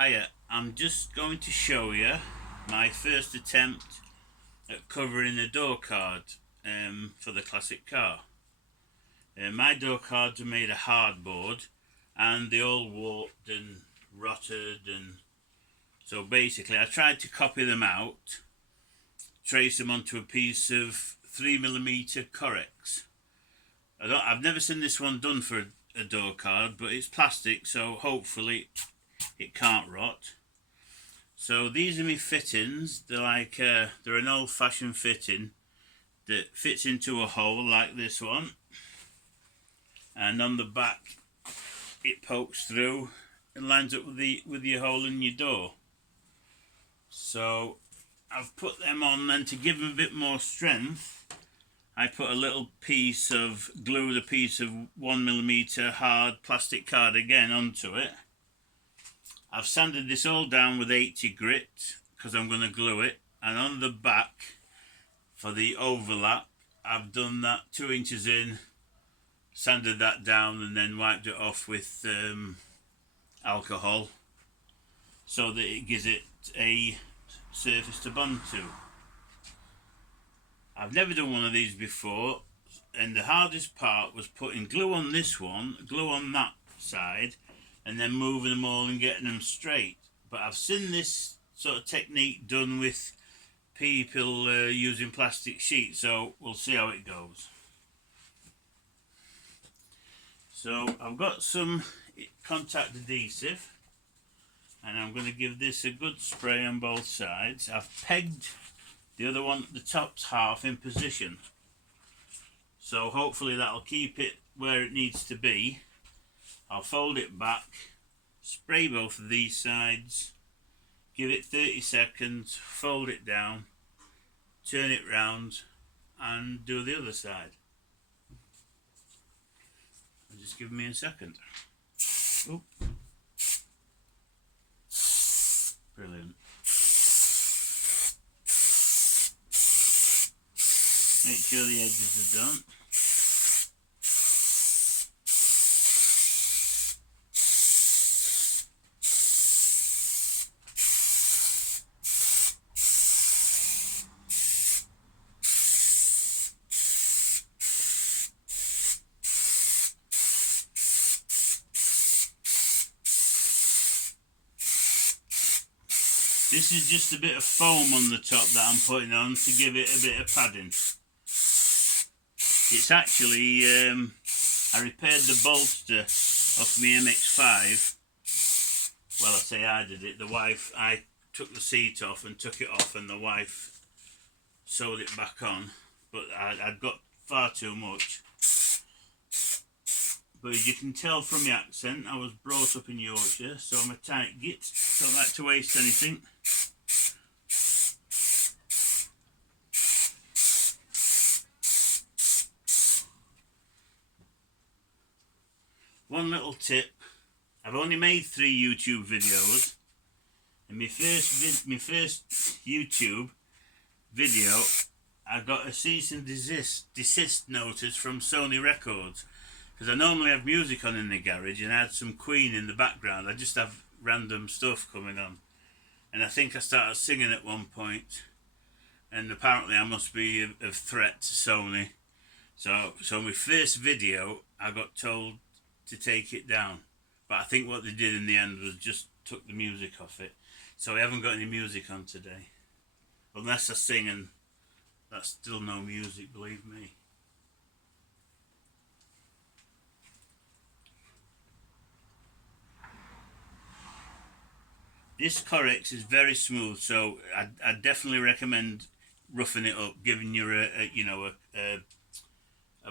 Hiya, I'm just going to show you my first attempt at covering a door card for the classic car. My door cards are made of hardboard and they all warped and rotted, and so basically I tried to copy them out, trace them onto a piece of 3mm Correx. I've never seen this one done for a door card, but it's plastic, so hopefully it can't rot. So these are my fittings. They're an old-fashioned fitting that fits into a hole like this one, and on the back it pokes through and lines up with your hole in your door. So I've put them on, and to give them a bit more strength I put a little piece of glue, a piece of 1mm hard plastic card again onto it. I've sanded this all down with 80 grit because I'm going to glue it, and on the back for the overlap I've done that 2 inches in, sanded that down and then wiped it off with alcohol so that it gives it a surface to bond to. I've never done one of these before, and the hardest part was putting glue on this one, glue on that side, and then moving them all and getting them straight. But I've seen this sort of technique done with people using plastic sheets, so we'll see how it goes. So I've got some contact adhesive, and I'm going to give this a good spray on both sides. I've pegged the other one, the top's half, in position, so hopefully that'll keep it where it needs to be. I'll fold it back, spray both of these sides, give it 30 seconds, fold it down, turn it round and do the other side. Just give me a second. Oop. Brilliant. Make sure the edges are done. This is just a bit of foam on the top that I'm putting on to give it a bit of padding. It's actually, I repaired the bolster off my MX-5. Well, I say I did it. I took the seat off and took it off, and the wife sewed it back on. But I'd got far too much. But as you can tell from the accent, I was brought up in Yorkshire, so I'm a tight git. Don't like to waste anything. One little tip: I've only made 3 YouTube videos, and my first YouTube video I got a cease and desist notice from Sony Records, because I normally have music on in the garage and I had some Queen in the background. I just have random stuff coming on, and I think I started singing at one point, and apparently I must be a threat to Sony. So my first video I got told to take it down, but I think what they did in the end was just took the music off it, so I haven't got any music on today, unless I sing, and that's still no music, believe me. This Correx is very smooth, so I definitely recommend roughing it up, giving you a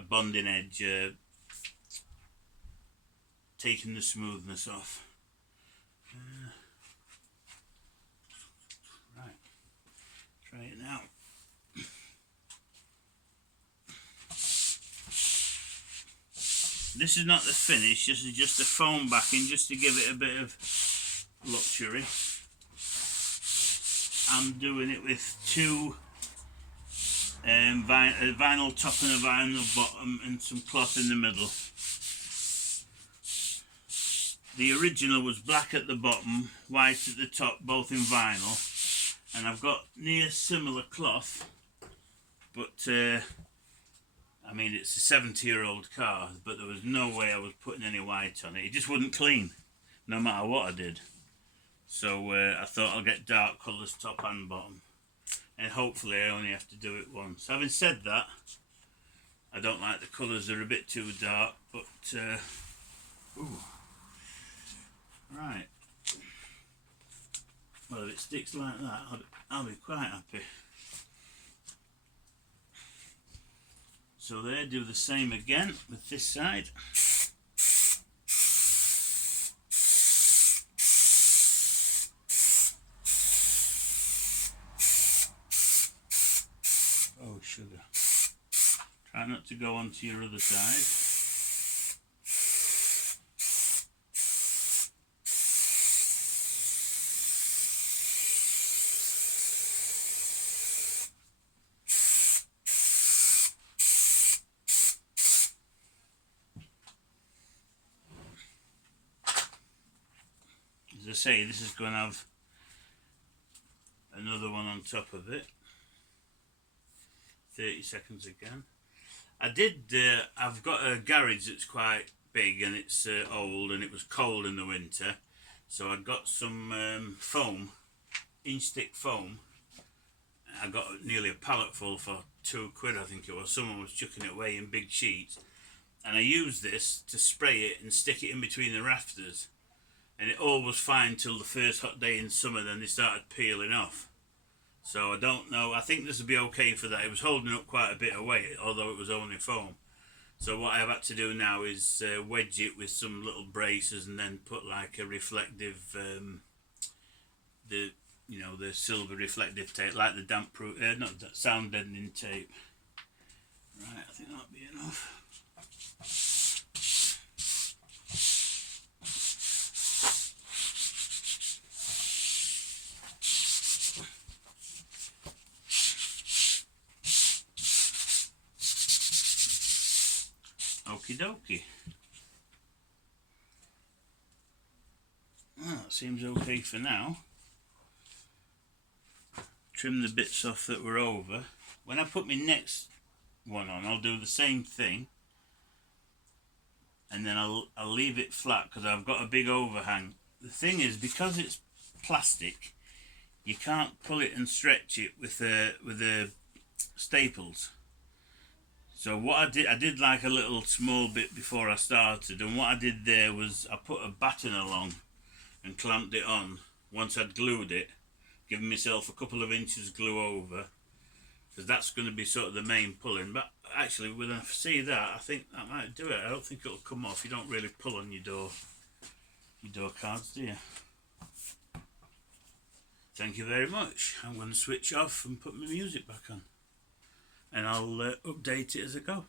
bonding edge, taking the smoothness off. Right, try it now. This is not the finish, this is just the foam backing, just to give it a bit of luxury. I'm doing it with 2 vinyl top and a vinyl bottom and some cloth in the middle. the original was black at the bottom, white at the top, both in vinyl, and I've got near similar cloth, but I mean it's a 70-year-old car, but there was no way I was putting any white on it. It just wouldn't clean, no matter what I did. So I thought I'll get dark colours top and bottom, and hopefully I only have to do it once. Having said that, I don't like the colours, they're a bit too dark, but ooh. Right, well if it sticks like that I'll be quite happy. So there, do the same again with this side. Oh sugar, try not to go onto your other side. As I say, this is going to have another one on top of it. 30 seconds again. I've got a garage that's quite big and it's old and it was cold in the winter, so I got some foam, inch thick foam. I got nearly a pallet full for £2 I think it was. Someone was chucking it away in big sheets, and I used this to spray it and stick it in between the rafters, and it all was fine till the first hot day in summer. Then they started peeling off. So I don't know, I think this will be okay for that. It was holding up quite a bit of weight, although it was only foam. So what I've had to do now is wedge it with some little braces and then put like a reflective, the silver reflective tape, like the damp proof, not sound deadening tape. Right, I think that'll be enough. Okie dokie. Well, that seems okay for now. Trim the bits off that were over. When I put my next one on, I'll do the same thing, and then I'll leave it flat because I've got a big overhang. The thing is, because it's plastic, you can't pull it and stretch it with the staples. So what I did like a little small bit before I started, and what I did there was I put a batten along and clamped it on once I'd glued it, giving myself a couple of inches glue over, because that's going to be sort of the main pulling. But actually, when I see that, I think that might do it. I don't think it'll come off. You don't really pull on your door cards, do you? Thank you very much. I'm going to switch off and put my music back on, and I'll update it as I go.